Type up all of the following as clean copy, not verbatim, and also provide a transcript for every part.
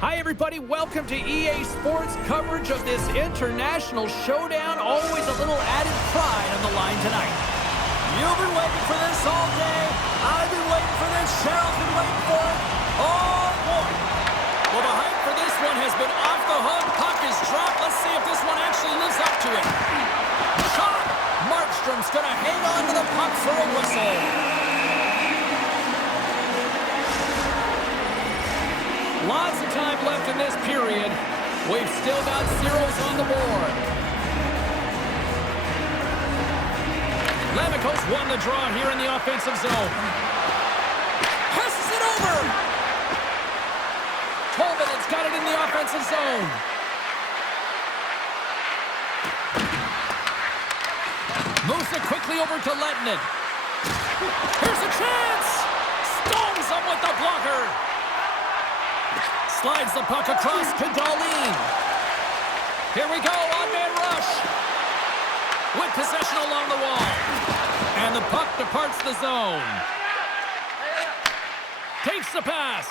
Hi, everybody. Welcome to EA Sports coverage of this international showdown. Always a little added pride on the line tonight. You've been waiting for this all day. I've been waiting for this. Cheryl's been waiting for it all morning. Well, the hype for this one has been off the hook. Puck is dropped. Let's see if this one actually lives up to it. Shot! Markstrom's going to hang on to the puck for a whistle. Lots of time left in this period. We've still got zeros on the board. Lemiko's won the draw here in the offensive zone. Passes it over. Tolvanen's got it in the offensive zone. Moves it quickly over to Lettinen. Here's a chance. Stones him with the blocker. Slides the puck across to Dahlin. Here we go, on-man rush. With possession along the wall. And the puck departs the zone. Takes the pass.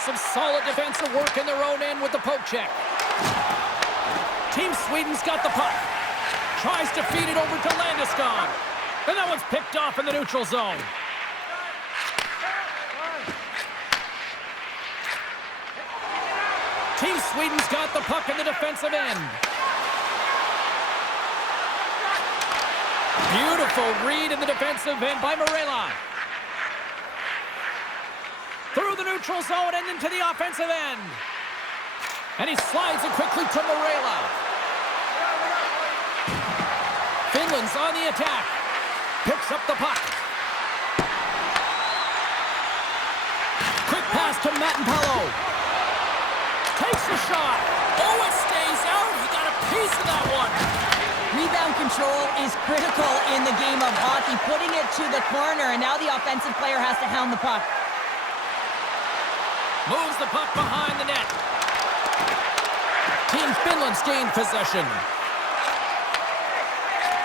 Some solid defensive work in their own end with the poke check. Team Sweden's got the puck. Tries to feed it over to Landeskog. And that one's picked off in the neutral zone. Team Sweden's got the puck in the defensive end. Beautiful read in the defensive end by Morella. Through the neutral zone and into the offensive end. And he slides it quickly to Morella. Finland's on the attack. Picks up the puck. Quick pass to Mattenpalo. Takes a shot. Oh, it stays out. He got a piece of that one. Rebound control is critical in the game of hockey. Putting it to the corner, and now the offensive player has to hound the puck. Moves the puck behind the net. Team Finland's gained possession.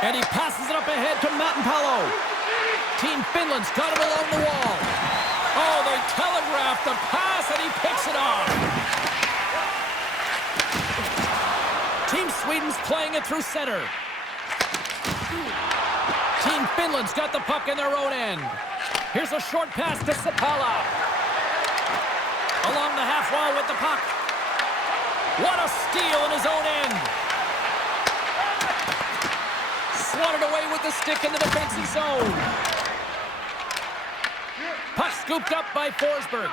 And he passes it up ahead to Mattenpalo. Team Finland's got it along the wall. Oh, they telegraphed the pass, and he picks it off. Team Sweden's playing it through center. Team Finland's got the puck in their own end. Here's a short pass to Sapala. Along the half wall with the puck. What a steal in his own end. Swatted away with the stick in the defensive zone. Puck scooped up by Forsberg.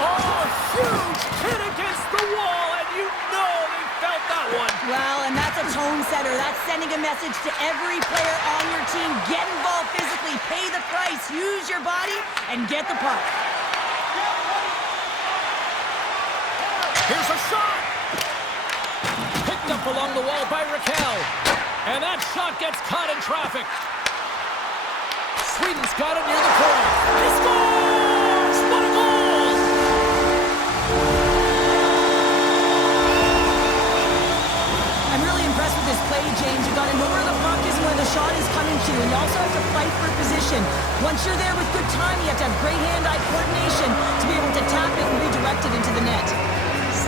Oh, huge hit against the wall, and you know they felt that one. Well, and that's a tone setter. That's sending a message to every player on your team. Get involved physically, pay the price, use your body, and get the puck. Here's a shot. Picked up along the wall by Raquel. And that shot gets caught in traffic. Sweden's got it near the corner. He scores! What a goal! I'm really impressed with this play, James. You got to know where the puck is and where the shot is coming to, and you also have to fight for position. Once you're there with good time, you have to have great hand-eye coordination to be able to tap it and redirect it into the net.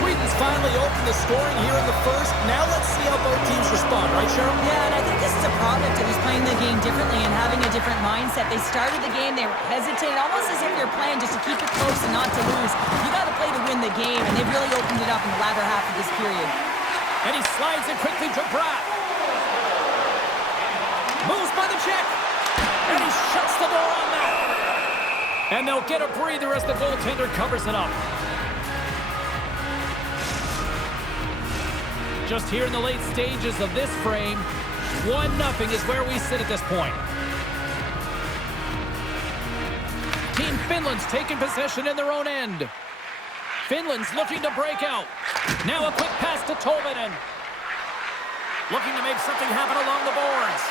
Sweden's finally opened the scoring here in the first. Now let's see how both teams respond, right, Cheryl? Yeah, and I think this is a product of just playing the game differently and having a different mindset. They started the game, they were hesitant, almost as if they're playing just to keep it close and not to lose. You got to play to win the game, and they've really opened it up in the latter half of this period. And he slides it quickly to Pratt. Moves by the check. And he shuts the door on that. And they'll get a breather as the goaltender covers it up. Just here in the late stages of this frame, 1-0 is where we sit at this point. Team Finland's taking possession in their own end. Finland's looking to break out. Now a quick pass to Tolvanen. Looking to make something happen along the boards.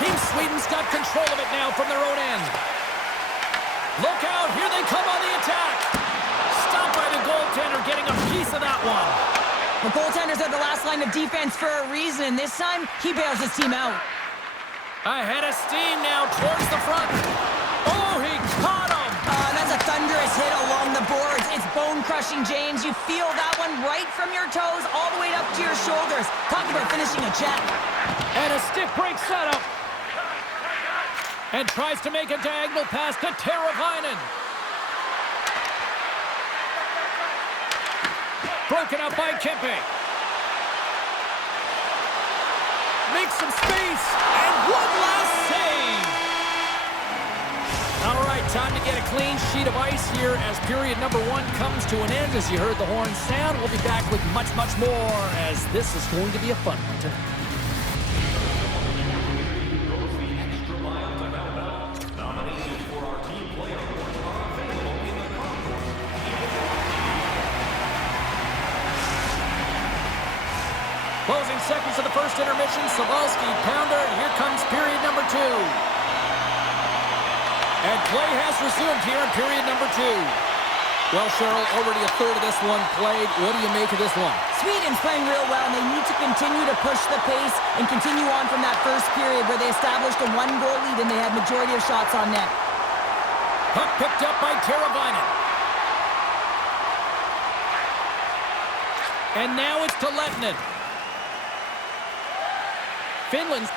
Team Sweden's got control of it now from their own end. Look out, here they come on the attack. Stopped by the goaltender, getting a piece of that one. The goaltenders are the last line of defense for a reason, and this time, he bails his team out. Ahead of steam now towards the front. Oh! crushing, James. You feel that one right from your toes all the way up to your shoulders. Talk about finishing a check. And a stick break setup. And tries to make a diagonal pass to Teravainen. Broken up by Kempe. Makes some space. And one last save. All right, time to get a clean sheet of ice here as period number 1 comes to an end. As you heard the horn sound, we'll be back with much, much more as this is going to be a fun one tonight. Closing seconds of the first intermission, Savalsky, pounder, and here comes period number 2. And play has resumed here in period number 2. Well, Cheryl, already a third of this one played. What do you make of this one? Sweden's playing real well, and they need to continue to push the pace and continue on from that first period where they established a 1-goal lead and they had majority of shots on net. Puck picked up by Teravainen. And now it's to Lehtinen. Finland's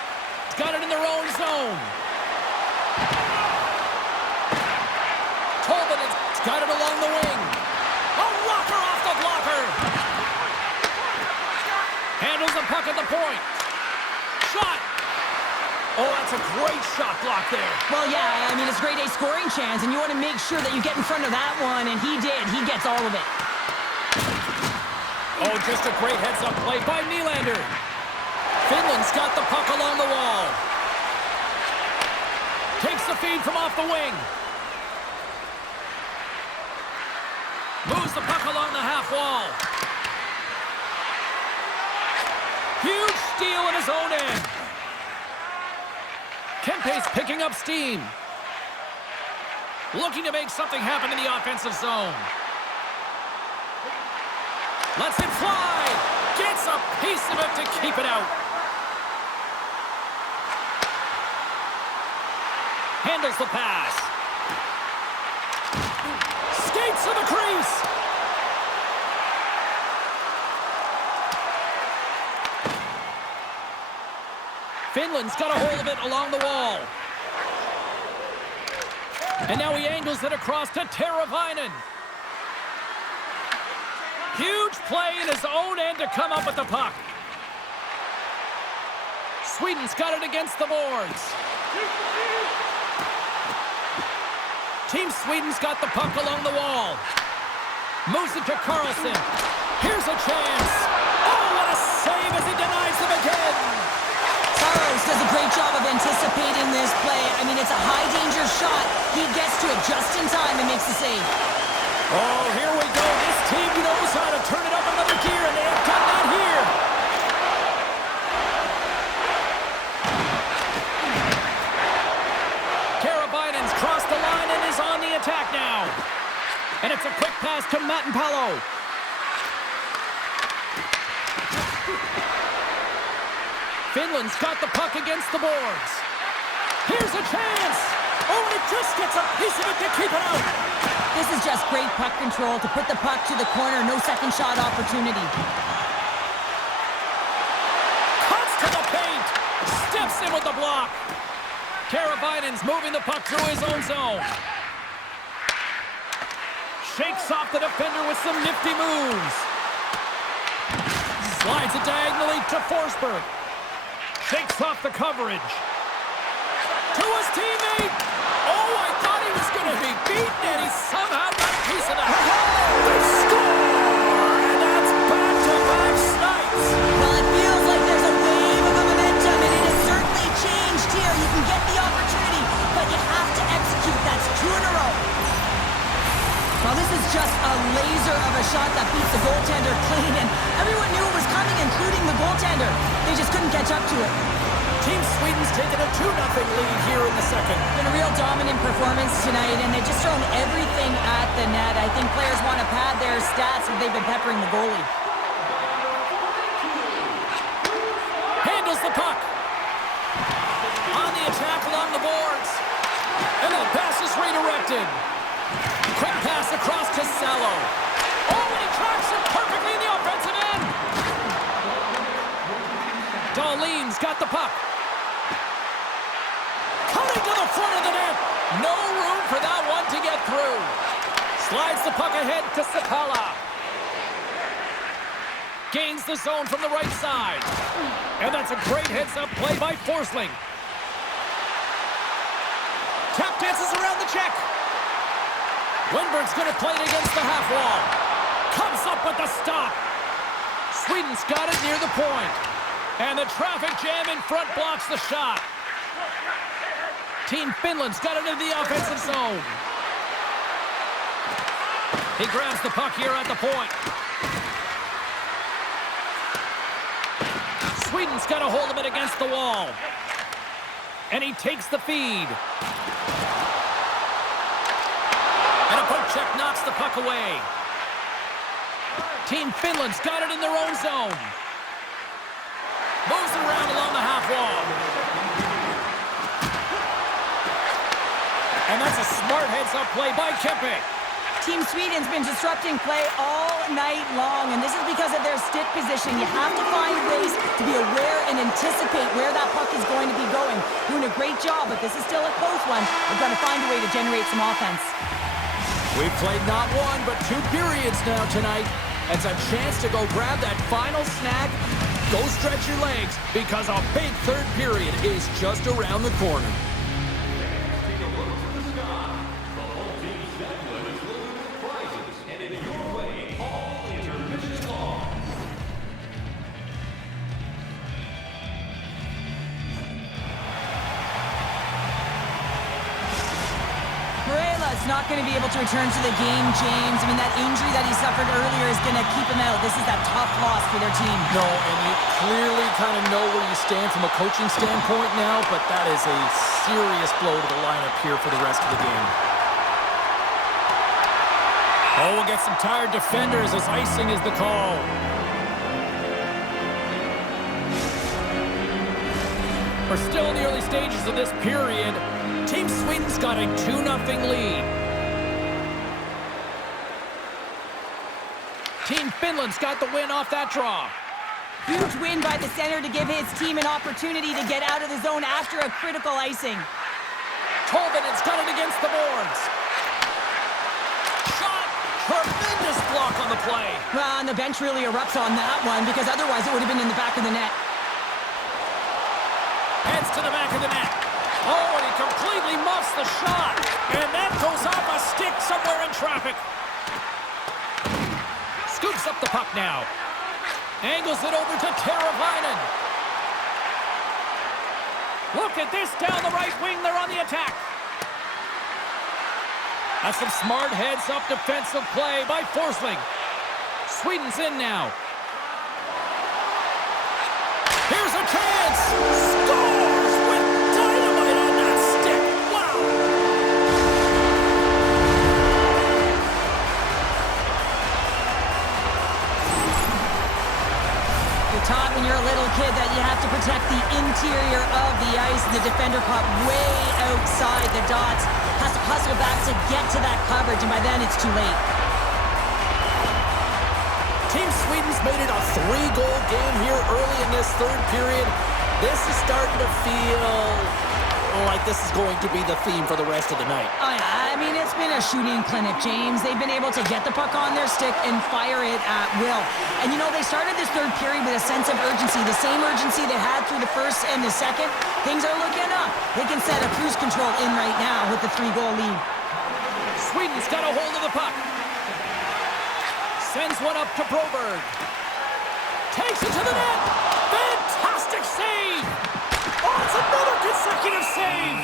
got it in their own zone. Tolvanen's got it along the wing. A rocker off the blocker. Handles the puck at the point. Shot. Oh, that's a great shot block there. Well, yeah, I mean, it's a grade A scoring chance, and you want to make sure that you get in front of that one, and he did. He gets all of it. Oh, just a great heads-up play by Nylander. Finland's got the puck along the wall. Takes the feed from off the wing. Moves the puck along the half wall. Huge steal in his own end. Kempe's picking up steam. Looking to make something happen in the offensive zone. Lets it fly. Gets a piece of it to keep it out. Handles the pass. Skates to the crease. Finland's got a hold of it along the wall. And now he angles it across to Teravainen. Huge play in his own end to come up with the puck. Sweden's got it against the boards. Team Sweden's got the puck along the wall. Moves it to Karlsson. Here's a chance. Oh, what a save as he denies them again. Saros does a great job of anticipating this play. I mean, it's a high-danger shot. He gets to it just in time and makes the save. Oh, here we go. This team knows how to turn it up another gear, and they have done that here. Teravainen's crossed the line and is on the attack now. And it's a quick pass to Mattenpalo. Finland's got the puck against the boards. Here's a chance. Oh, and it just gets a piece of it to keep it out. This is just great puck control to put the puck to the corner. No second shot opportunity. Cuts to the paint. Steps in with the block. Teravainen's moving the puck through his own zone. Shakes off the defender with some nifty moves. Slides it diagonally to Forsberg. Shakes off the coverage. To his teammate. Oh, I thought he was going to be beaten, and he somehow got a piece of that. They score! And that's back-to-back snipes. Well, it feels like there's a wave of momentum, and it has certainly changed here. You can get the opportunity, but you have to execute. That's 2 in a row. Well, this is just a laser of a shot that beats the goaltender clean, and everyone knew it was coming, including the goaltender. They just couldn't catch up to it. Team Sweden's taken a 2-0 lead here in the second. Been a real dominant performance tonight, and they've just thrown everything at the net. I think players want to pad their stats if they've been peppering the goalie. Handles the puck. On the attack along the boards. And the pass is redirected. Quick pass across to Salo. Oh, and he tracks it perfectly in the offensive end. Dahlin's got the puck. Cutting to the front of the net. No room for that one to get through. Slides the puck ahead to Sapala. Gains the zone from the right side. And that's a great heads-up play by Forsling. Tap dances around the check. Lindbergh's going to play it against the half wall. Comes up with the stop. Sweden's got it near the point. And the traffic jam in front blocks the shot. Team Finland's got it in the offensive zone. He grabs the puck here at the point. Sweden's got a hold of it against the wall. And he takes the feed. And a poke check knocks the puck away. Team Finland's got it in their own zone. Moves it around along the half wall. And that's a smart heads-up play by Kempe. Team Sweden's been disrupting play all night long, and this is because of their stick position. You have to find ways to be aware and anticipate where that puck is going to be going. Doing a great job, but this is still a close one. They've got to find a way to generate some offense. We've played not one, but 2 periods now tonight. It's a chance to go grab that final snack. Go stretch your legs, because a big third period is just around the corner. Not going to be able to return to the game, James. I mean, that injury that he suffered earlier is going to keep him out. This is that tough loss for their team. No, and you clearly kind of know where you stand from a coaching standpoint now, but that is a serious blow to the lineup here for the rest of the game. Oh, we'll get some tired defenders as icing is the call. We're still in the early stages of this period. Team Sweden's got a 2-0 lead. Team Finland's got the win off that draw. Huge win by the center to give his team an opportunity to get out of the zone after a critical icing. Tolvanen's got it against the boards. Shot! Tremendous block on the play. Well, and the bench really erupts on that one, because otherwise it would have been in the back of the net. Heads to the back of the net. Oh, and he completely muffs the shot. And that goes off a stick somewhere in traffic. Scoops up the puck now. Angles it over to Teravainen. Look at this down the right wing. They're on the attack. That's some smart heads-up defensive play by Forsling. Sweden's in now. Here's a chance. Scores with dynamite on that stick. Wow. You're taught when you're a little kid that you have to protect the interior of the ice. The defender caught way outside the dots. Has to hustle back to get to that coverage, and by then it's too late. Team Sweden's made it a 3-goal game here early in this third period. This is starting to feel like this is going to be the theme for the rest of the night. Oh, yeah. I mean, it's been a shooting clinic, James. They've been able to get the puck on their stick and fire it at will. And, you know, they started this third period with a sense of urgency, the same urgency they had through the first and the second. Things are looking up. They can set a cruise control in right now with the 3-goal lead. Sweden's got a hold of the puck. Sends one up to Broberg. Takes it to the net. Fantastic save. Oh, it's another consecutive save.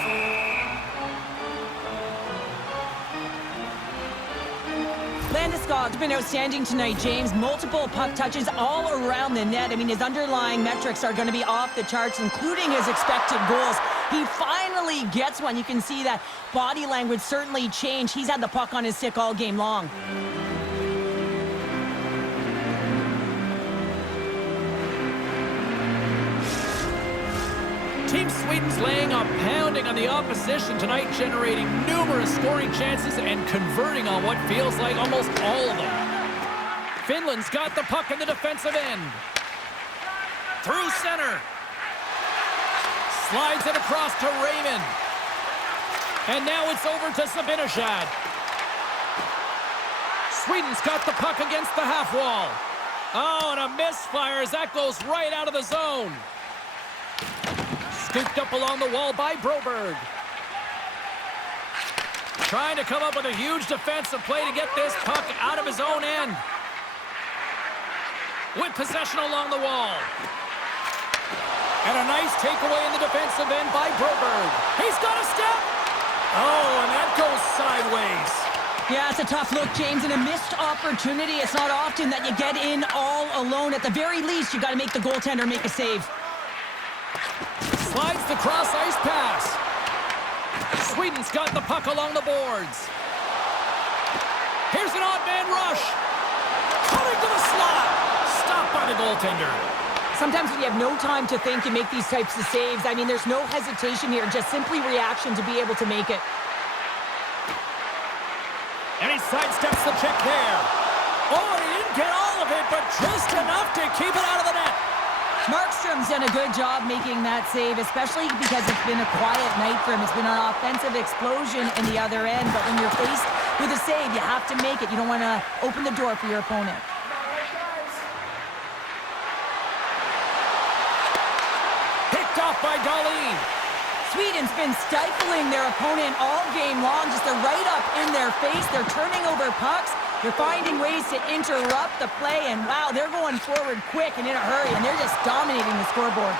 Landeskog's been outstanding tonight, James. Multiple puck touches all around the net. I mean, his underlying metrics are going to be off the charts, including his expected goals. He finally gets one. You can see that body language certainly changed. He's had the puck on his stick all game long. Team Sweden's laying a pounding on the opposition tonight, generating numerous scoring chances and converting on what feels like almost all of them. Finland's got the puck in the defensive end. Through center. Slides it across to Raymond. And now it's over to Zibanejad. Sweden's got the puck against the half wall. Oh, and a misfire as that goes right out of the zone. Scooped up along the wall by Broberg. Trying to come up with a huge defensive play to get this puck out of his own end. With possession along the wall. And a nice takeaway in the defensive end by Broberg. He's got a step. Oh, and that goes sideways. Yeah, it's a tough look, James, and a missed opportunity. It's not often that you get in all alone. At the very least, you got to make the goaltender make a save. Slides the cross-ice pass. Sweden's got the puck along the boards. Here's an odd man rush. Coming to the slot. Stopped by the goaltender. Sometimes when you have no time to think, you make these types of saves. I mean, there's no hesitation here, just simply reaction to be able to make it. And he sidesteps the check there. Oh, and he didn't get all of it, but just enough to keep it out of the net. Markstrom's done a good job making that save, especially because it's been a quiet night for him. It's been an offensive explosion in the other end, but when you're faced with a save, you have to make it. You don't want to open the door for your opponent. Picked off by Dahlin. Sweden's been stifling their opponent all game long, just a right up in their face. They're turning over pucks. They're finding ways to interrupt the play, and wow, they're going forward quick and in a hurry, and they're just dominating the scoreboard.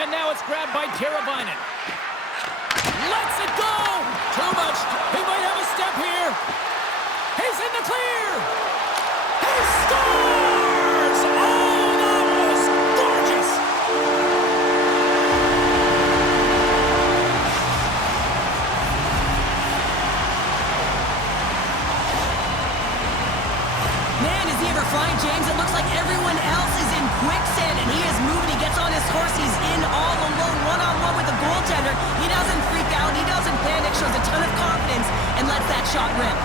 And now it's grabbed by Teravainen. Lets it go! Too much. He might have a step here. He's in the clear! He scores! Oh, that was gorgeous! Man, is he ever flying, James? It looks like everyone else is in quicksand, and he is moving. He gets on his horse. He's in all alone, one-on-one with the goaltender. He doesn't freak out. He doesn't panic. Shows a ton of confidence and lets that shot rip.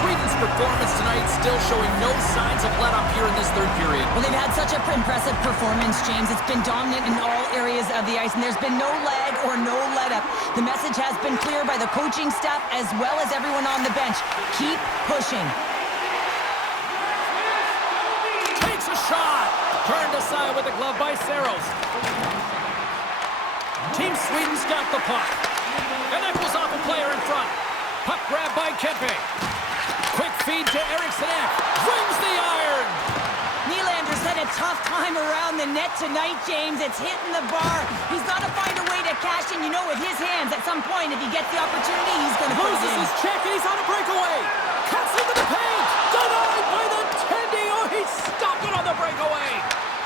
Sweden's performance tonight still showing no signs of let-up here in this third period. Well, they've had such an impressive performance, James. It's been dominant in all areas of the ice, and there's been no lag or no let-up. The message has been clear by the coaching staff as well as everyone on the bench. Keep pushing. Takes a shot. Turned aside with the glove by Saros. Team Sweden's got the puck. And that goes off a player in front. Puck grabbed by Kempe. Quick feed to Eriksson. Rings the iron. Nylander's had a tough time around the net tonight, James. It's hitting the bar. He's got to find a way to cash in. You know, with his hands, at some point, if he gets the opportunity, he's going to put it Loses in. his check, and he's on a breakaway. Cuts into the paint. Denied by the Tendy. Oh, he stopped it on the breakaway.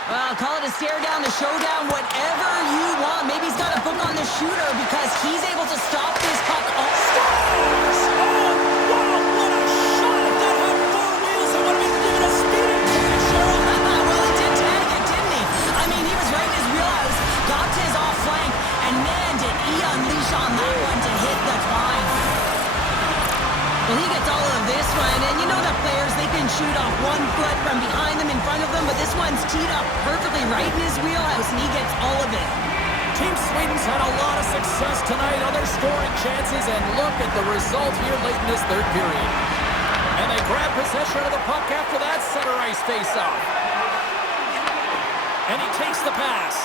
Well, call it a stare down, a showdown, whatever you want. Maybe he's got a book on the shooter because he's able to stop this puck. Scores! Oh, wow, what a shot. If that had four wheels, it would have been given a speeding ticket, Cheryl. Well, he did tag it, didn't he? I mean, he was right in his wheelhouse, got to his off flank, and man, did he unleash on that one to hit the twine. Well, he gets all of this one, and you know the players, they can shoot off 1 foot from behind them, in front of them, but this one's teed up perfectly right in his wheelhouse, and he gets all of it. Team Sweden's had a lot of success tonight on their scoring chances, and look at the result here late in this third period. And they grab possession of the puck after that center ice face-off. And he takes the pass.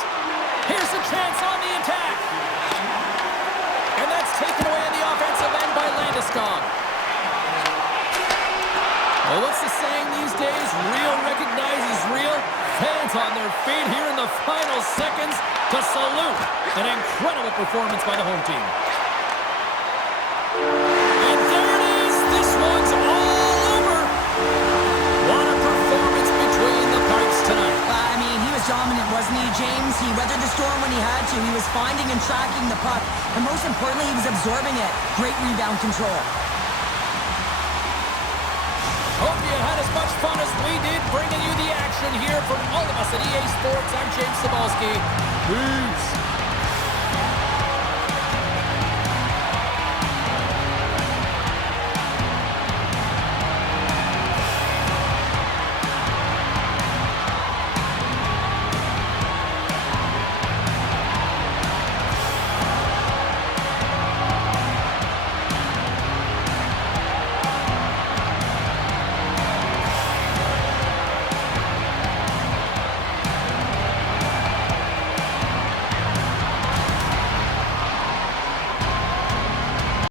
Here's a chance on the attack. And that's taken away on the offensive end by Landeskog. Well, what's the saying these days? Real recognizes real. Fans on their feet here in the final seconds to salute an incredible performance by the home team. And there it is. This one's all over. What a performance between the pipes tonight. I mean, he was dominant, wasn't he, James? He weathered the storm when he had to. He was finding and tracking the puck. And most importantly, he was absorbing it. Great rebound control. Hope you had as much fun as we did bringing you the action here from all of us at EA Sports. I'm James Cybulski. Peace.